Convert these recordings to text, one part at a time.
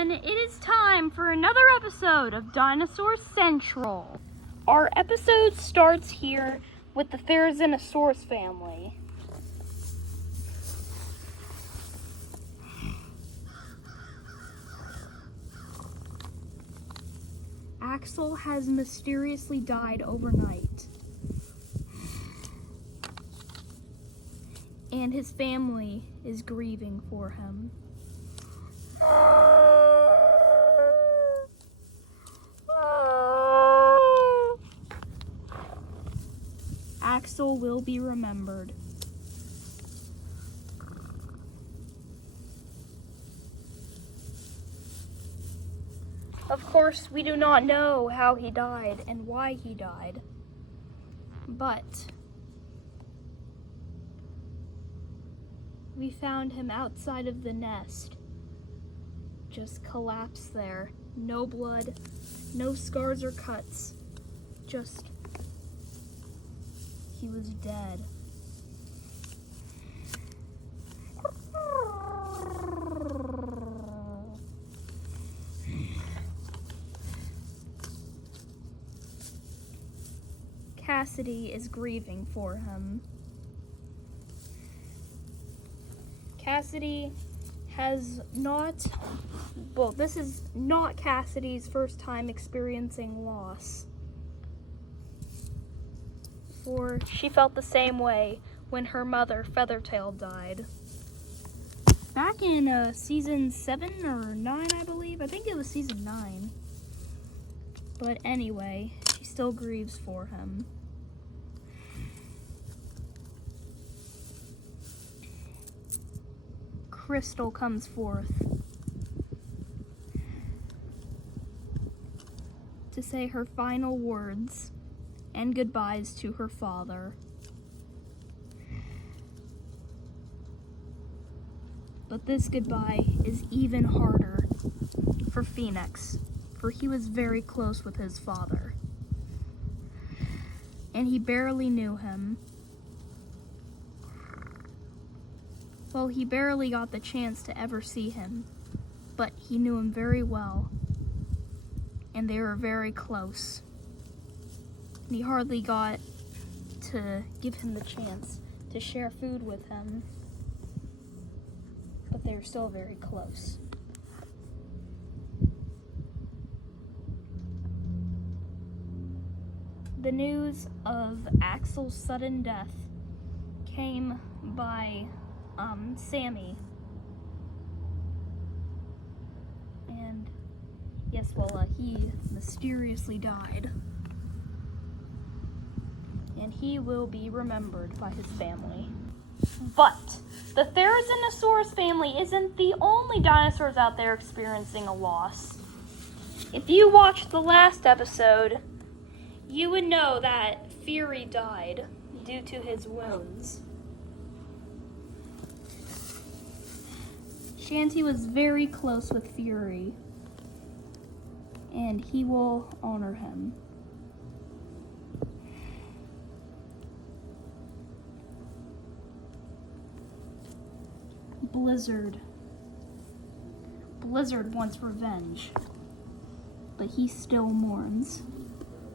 everyone, it is time for another episode of Dinosaur Central. Our episode starts here with the Therizinosaurus family. Axel has mysteriously died overnight, and his family is grieving for him. Axel will be remembered. Of course, we do not know how he died and why he died, but we found him outside of the nest, just collapsed there. No blood, no scars or cuts, just he was dead. Cassidy is grieving for him. Cassidy has not, well, this is not Cassidy's first time experiencing loss. For she felt the same way when her mother, Feathertail, died. Back in season 7 or 9, I believe. I think it was season 9. But anyway, she still grieves for him. Crystal comes forth to say her final words and goodbyes to her father. But this goodbye is even harder for Phoenix, for he was very close with his father, and he barely knew him. Well, he barely got the chance to ever see him, but he knew him very well, and they were very close. And he hardly got to give him the chance to share food with him, but they were still very close. The news of Axel's sudden death came by Sammy. And yes, well, he mysteriously died. And he will be remembered by his family. But the Therizinosaurus family isn't the only dinosaurs out there experiencing a loss. If you watched the last episode, you would know that Fury died due to his wounds. Shanty was very close with Fury, and he will honor him. Blizzard wants revenge, but he still mourns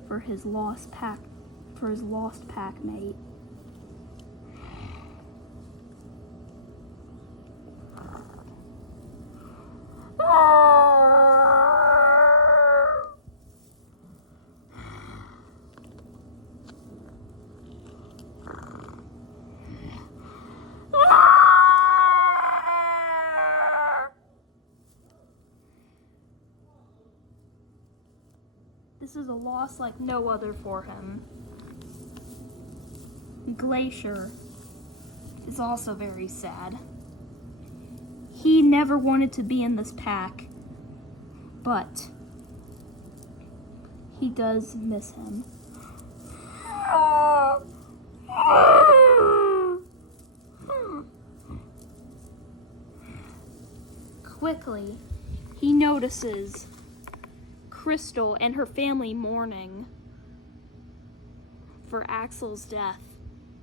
for his lost pack mate. This is a loss like no other for him. Glacier is also very sad. He never wanted to be in this pack, but he does miss him. Quickly, he notices Crystal and her family mourning for Axel's death,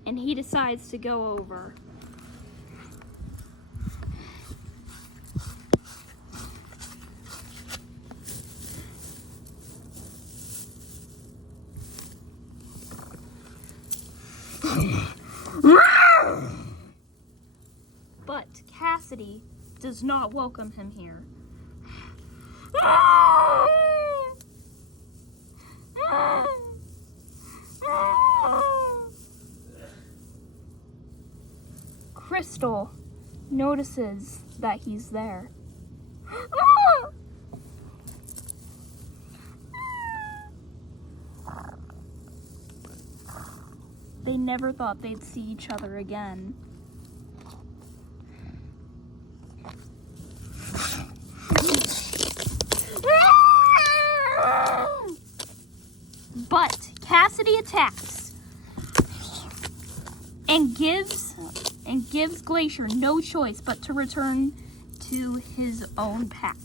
and he decides to go over. does not welcome him here. Crystal notices that he's there. They never thought they'd see each other again. But Cassidy attacks and gives Glacier no choice but to return to his own pack.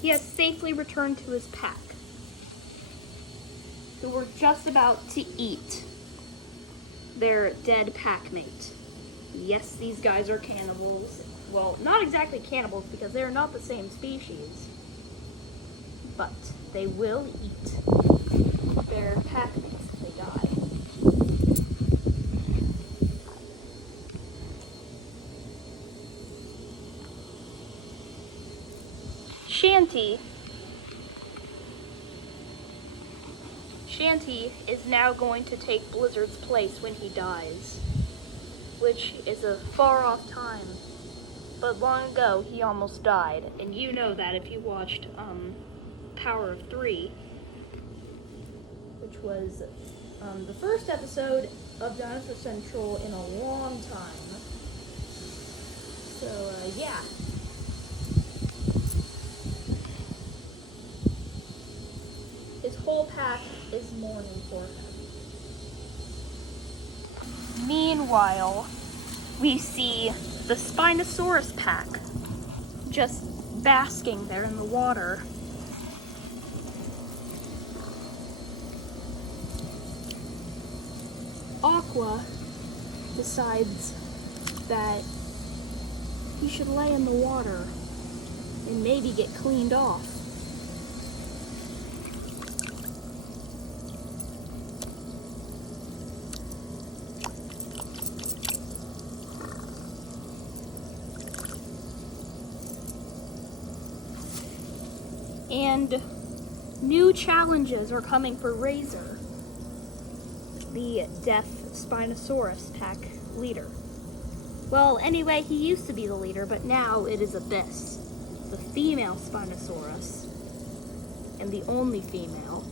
He has safely returned to his pack, who were just about to eat their dead packmate. Yes, these guys are cannibals. Well, not exactly cannibals because they are not the same species, but they will eat their packmates if they die. Shanty is now going to take Blizzard's place when he dies, which is a far off time, but long ago he almost died, and you know that if you watched Power of 3, which was the first episode of Dinosaur Central in a long time. So yeah. His whole pack is mourning for him. Meanwhile, we see the Spinosaurus pack just basking there in the water. Aqua decides that he should lay in the water and maybe get cleaned off. And new challenges are coming for Razor, the deaf Spinosaurus pack leader. Well, anyway, he used to be the leader, but now it is Abyss, the female Spinosaurus, and the only female.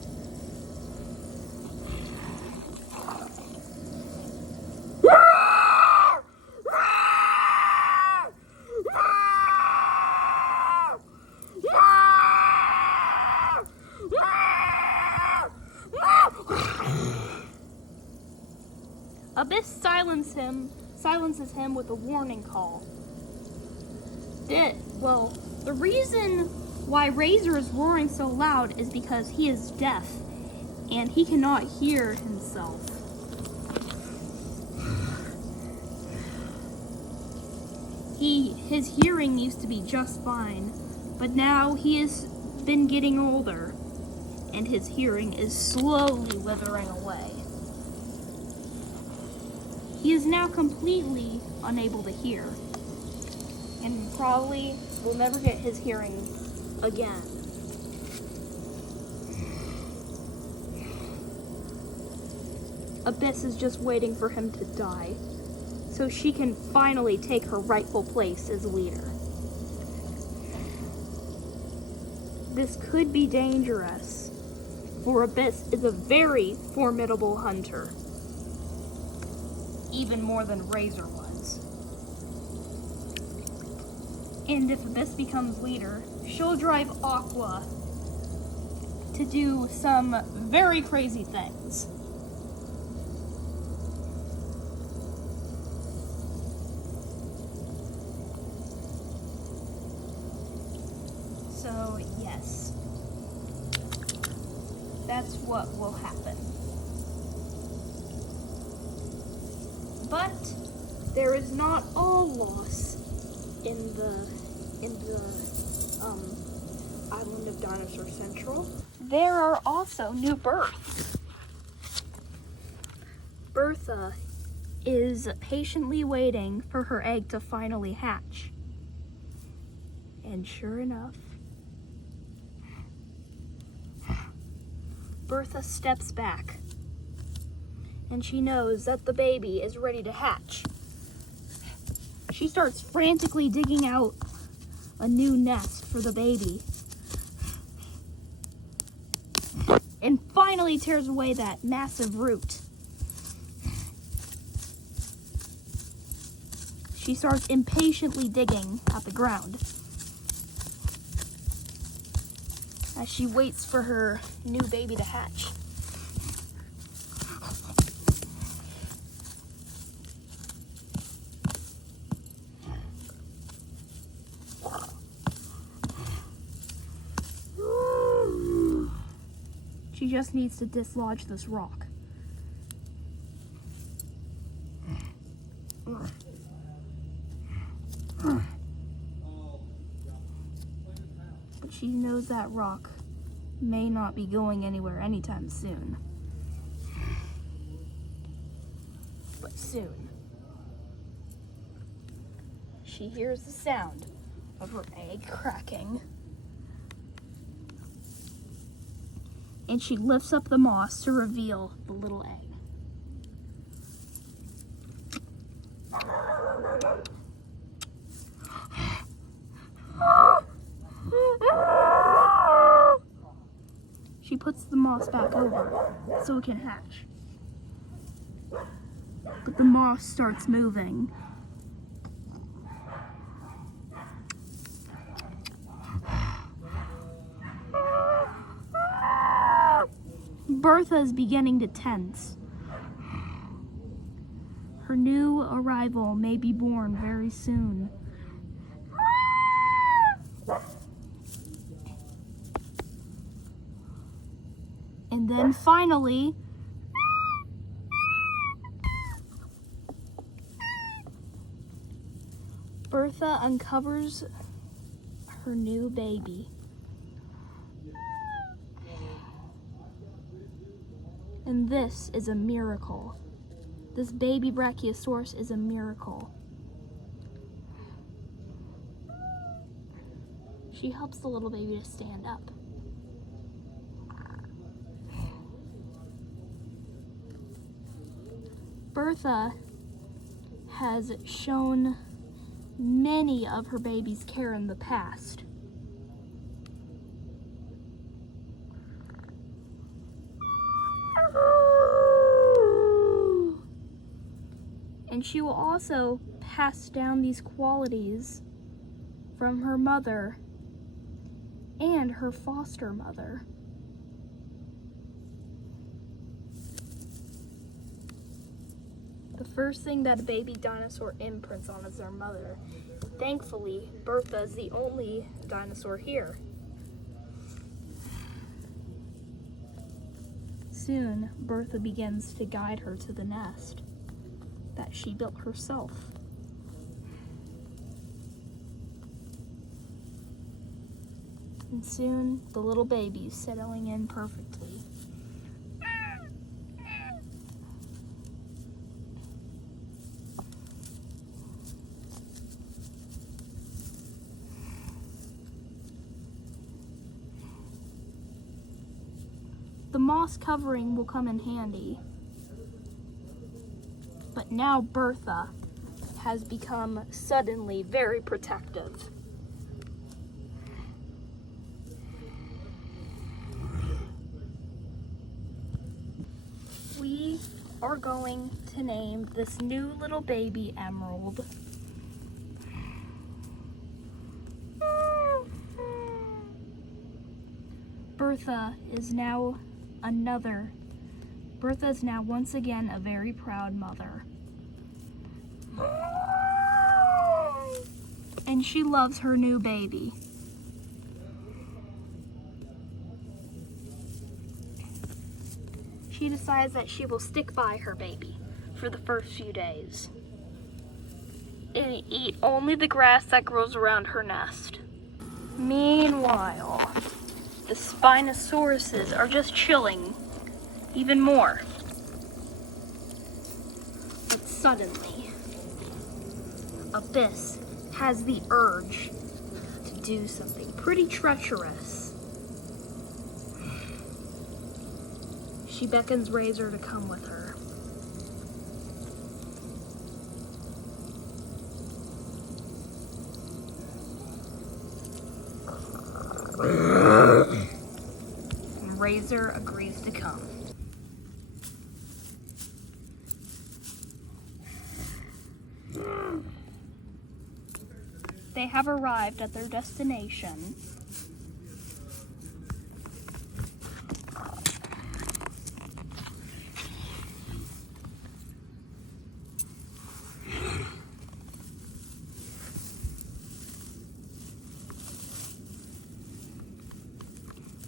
Abyss silences him with a warning call. The reason why Razor is roaring so loud is because he is deaf and he cannot hear himself. His hearing used to be just fine, but now he has been getting older and his hearing is slowly withering away. He is now completely unable to hear, and probably will never get his hearing again. Abyss is just waiting for him to die, so she can finally take her rightful place as leader. This could be dangerous, for Abyss is a very formidable hunter. Even more than Razor was. And if Abyss becomes leader, she'll drive Aqua to do some very crazy things. So, yes. That's what will happen. But there is not all loss in the island of Dinosaur Central. there are also new births. Bertha is patiently waiting for her egg to finally hatch. And sure enough, Bertha steps back, and she knows that the baby is ready to hatch. She starts frantically digging out a new nest for the baby, and finally tears away that massive root. She starts impatiently digging at the ground as she waits for her new baby to hatch. She just needs to dislodge this rock. But she knows that rock may not be going anywhere anytime soon. But soon, she hears the sound of her egg cracking. And she lifts up the moss to reveal the little egg. She puts the moss back over so it can hatch. But the moss starts moving. Bertha is beginning to tense. Her new arrival may be born very soon. And then finally, Bertha uncovers her new baby. And this is a miracle. This baby Brachiosaurus is a miracle. She helps the little baby to stand up. Bertha has shown many of her babies care in the past. And she will also pass down these qualities from her mother and her foster mother. The first thing that a baby dinosaur imprints on is their mother. Thankfully, Bertha is the only dinosaur here. Soon, Bertha begins to guide her to the nest that she built herself. And soon, the little baby's settling in perfectly. The moss covering will come in handy. But now Bertha has become suddenly very protective. We are going to name this new little baby Emerald. Bertha is now once again a very proud mother. And she loves her new baby. She decides that she will stick by her baby for the first few days and eat only the grass that grows around her nest. Meanwhile, the Spinosauruses are just chilling even more. But suddenly, Abyss has the urge to do something pretty treacherous. She beckons Razor to come with her. And Razor agrees to come. They have arrived at their destination.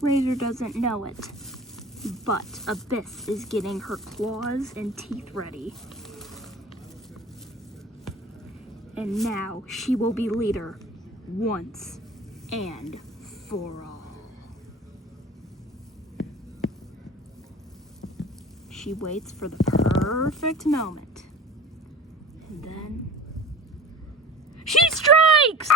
Razor doesn't know it, but Abyss is getting her claws and teeth ready. And now she will be leader once and for all. She waits for the perfect moment. And then she strikes!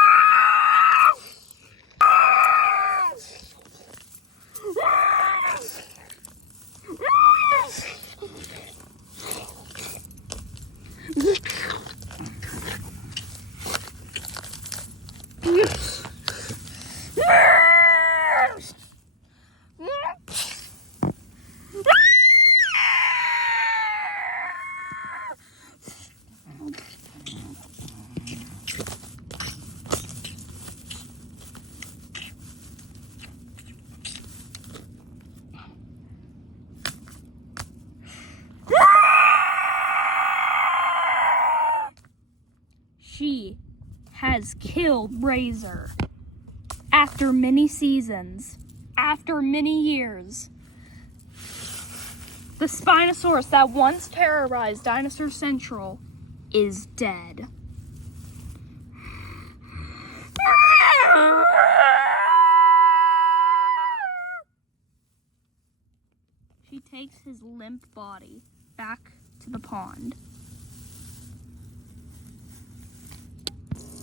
She has killed Razor. After many seasons, after many years, the Spinosaurus that once terrorized Dinosaur Central is dead. She takes his limp body back to the pond.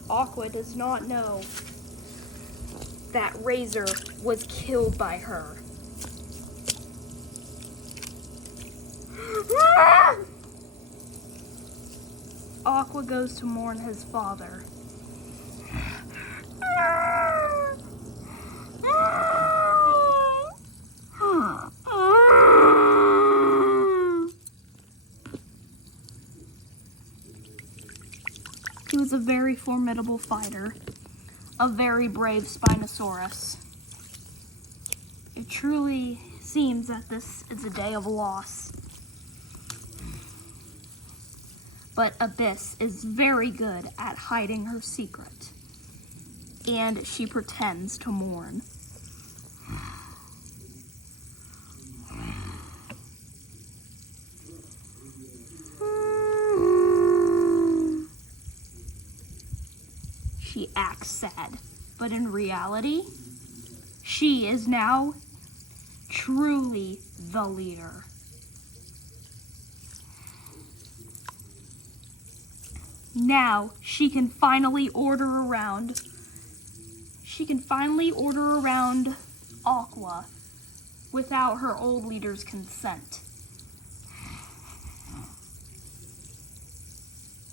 Aqua does not know that Razor was killed by her. Aqua goes to mourn his father. He was a very formidable fighter, a very brave Spinosaurus. It truly seems that this is a day of loss. But Abyss is very good at hiding her secret, and she pretends to mourn. She acts sad, but in reality, she is now truly the leader. Now she can finally order around Aqua without her old leader's consent.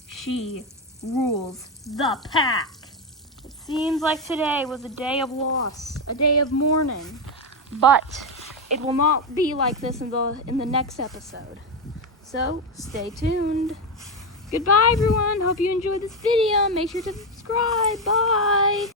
She rules the pack. It seems like today was a day of loss, a day of mourning, but it will not be like this in the next episode. So stay tuned. Goodbye, everyone. Hope you enjoyed this video. Make sure to subscribe. Bye.